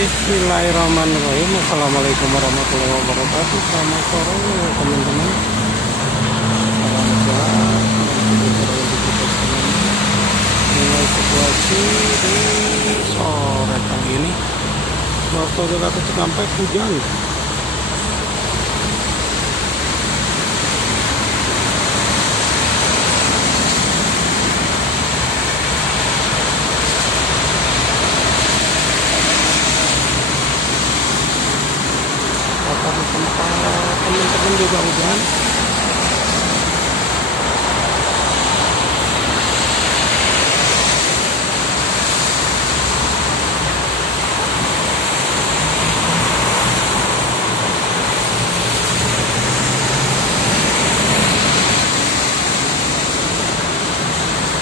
Bismillahirrahmanirrahim. Assalamualaikum warahmatullahi wabarakatuh. Selamat sore teman-teman. Inilah situasi di sore kali ini. Waktu Jakarta Cikampek hujan. Di tempat teman-teman juga hujan.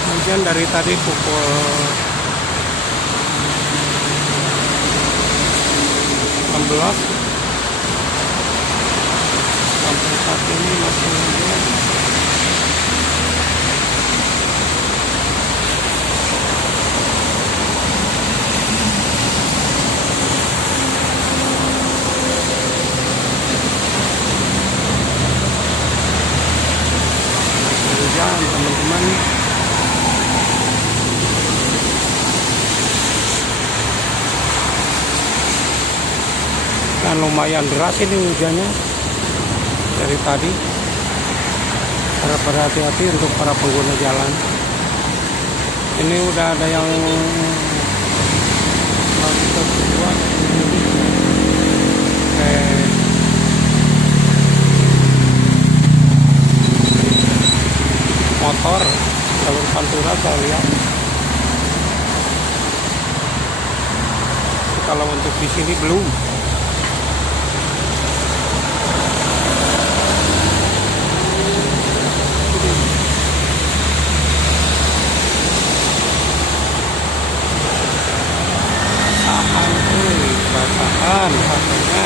Hujan dari tadi pukul 16 sampai saat ini masih hujan. Hujan teman-teman. Dan lumayan deras ini hujannya dari tadi. Harap berhati-hati untuk para pengguna jalan. Ini udah ada yang kedua motor jalur Pantura saya lihat. Kalau untuk di sini belum. Basahan katanya.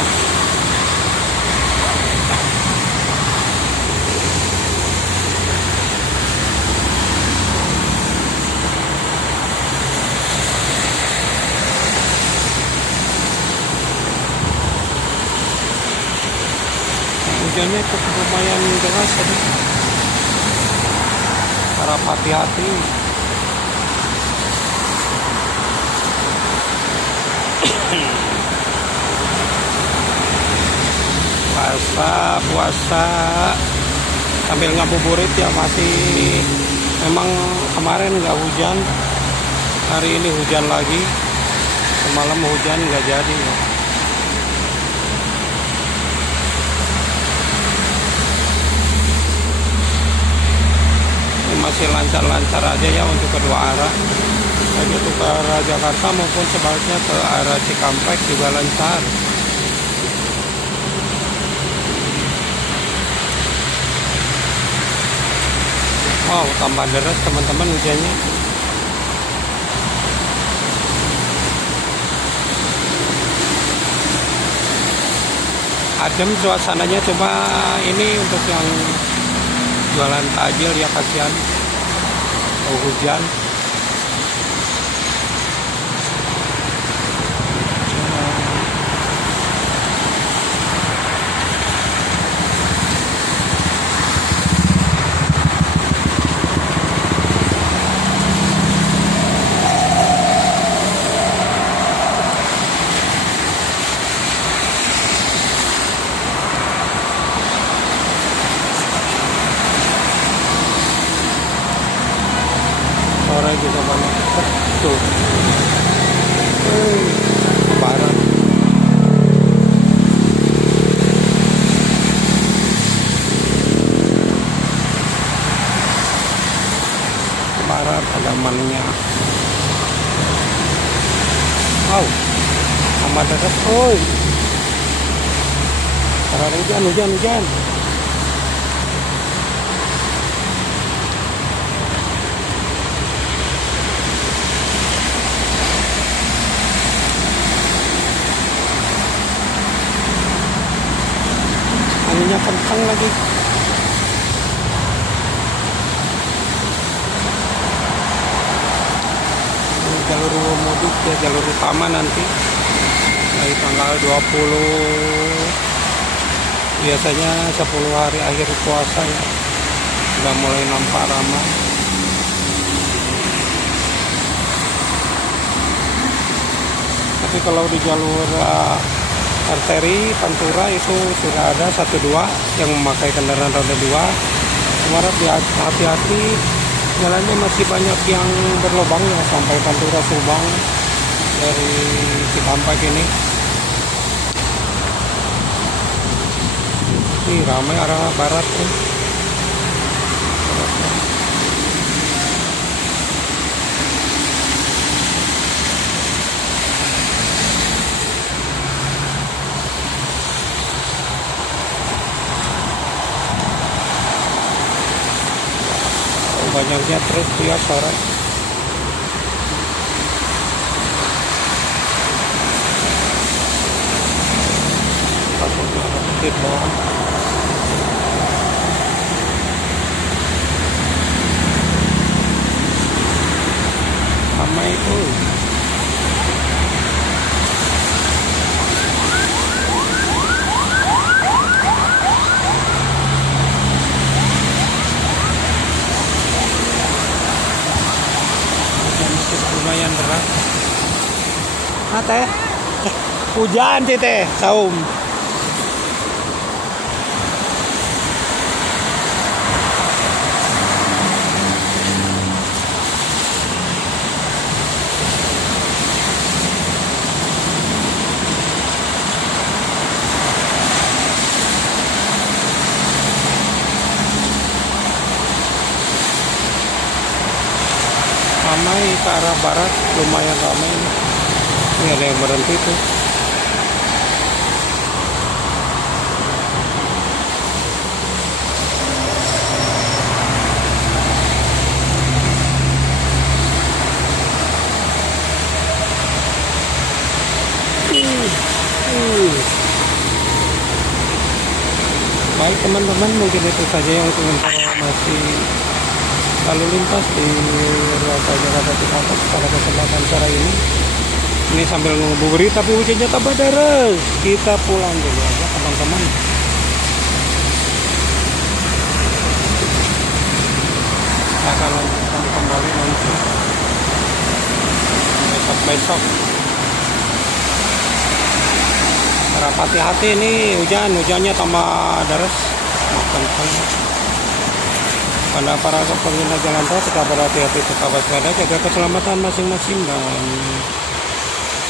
Hujannya cukup lumayan deras tadi. Harap hati-hati. Puasa sambil ngabuburit ya, masih memang kemarin nggak hujan, hari ini hujan lagi, semalam hujan nggak jadi ya. Ini masih lancar-lancar aja ya untuk kedua arah, baik itu ke arah Jakarta maupun sebaliknya ke arah Cikampek juga lancar. Wow, tambah deras teman-teman hujannya. Adem suasananya, cuma ini untuk yang jualan takjil ya kasihan. Hujan. Sore juga banyak tuh. Lebaran. Lebaran alamannya. Wow, amat deras, oi. Karena hujan. Anginnya kencang lagi. jalur mudik ya, jalur utama nanti. mulai tanggal 20, biasanya 10 hari akhir puasa ya, udah mulai nampak ramai. Tapi kalau di jalur arteri Pantura itu sudah ada 1-2 yang memakai kendaraan roda 2. Cuma hati-hati, jalannya masih banyak yang berlubang ya, sampai Pantura Subang dari Cikampek ini. Ini ramai arah barat tuh. Banyaknya truk tiap sore. Takutnya sedikit doang. Ramai itu. Lumayan deras. Teh hujan sih teh saum. Ramai ke arah barat, lumayan ramai. Ini ada yang berhenti tuh. Baik teman-teman, mungkin itu saja yang untuk informasi lalu lintas di ruas Jakarta Cikampek pada kesempatan sore ini. Ini sambil ngabuburit tapi hujannya tambah deras. Kita pulang dulu aja teman-teman. Kita akan lanjutkan kembali nanti besok-besok. Harap hati-hati nih, hujannya tambah deras. Pada para pengguna jalan tol tetap berhati-hati, tetap waspada, jaga keselamatan masing-masing, dan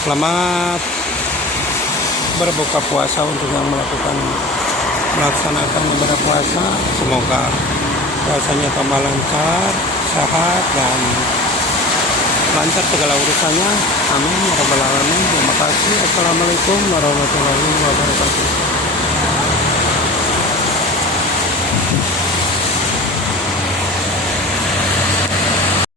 selamat berbuka puasa untuk yang melaksanakan ibadah puasa. Semoga puasanya tambah lancar, sehat, dan lancar segala urusannya. Amin ya rabbal alamin. Terima kasih. Assalamualaikum warahmatullahi wabarakatuh.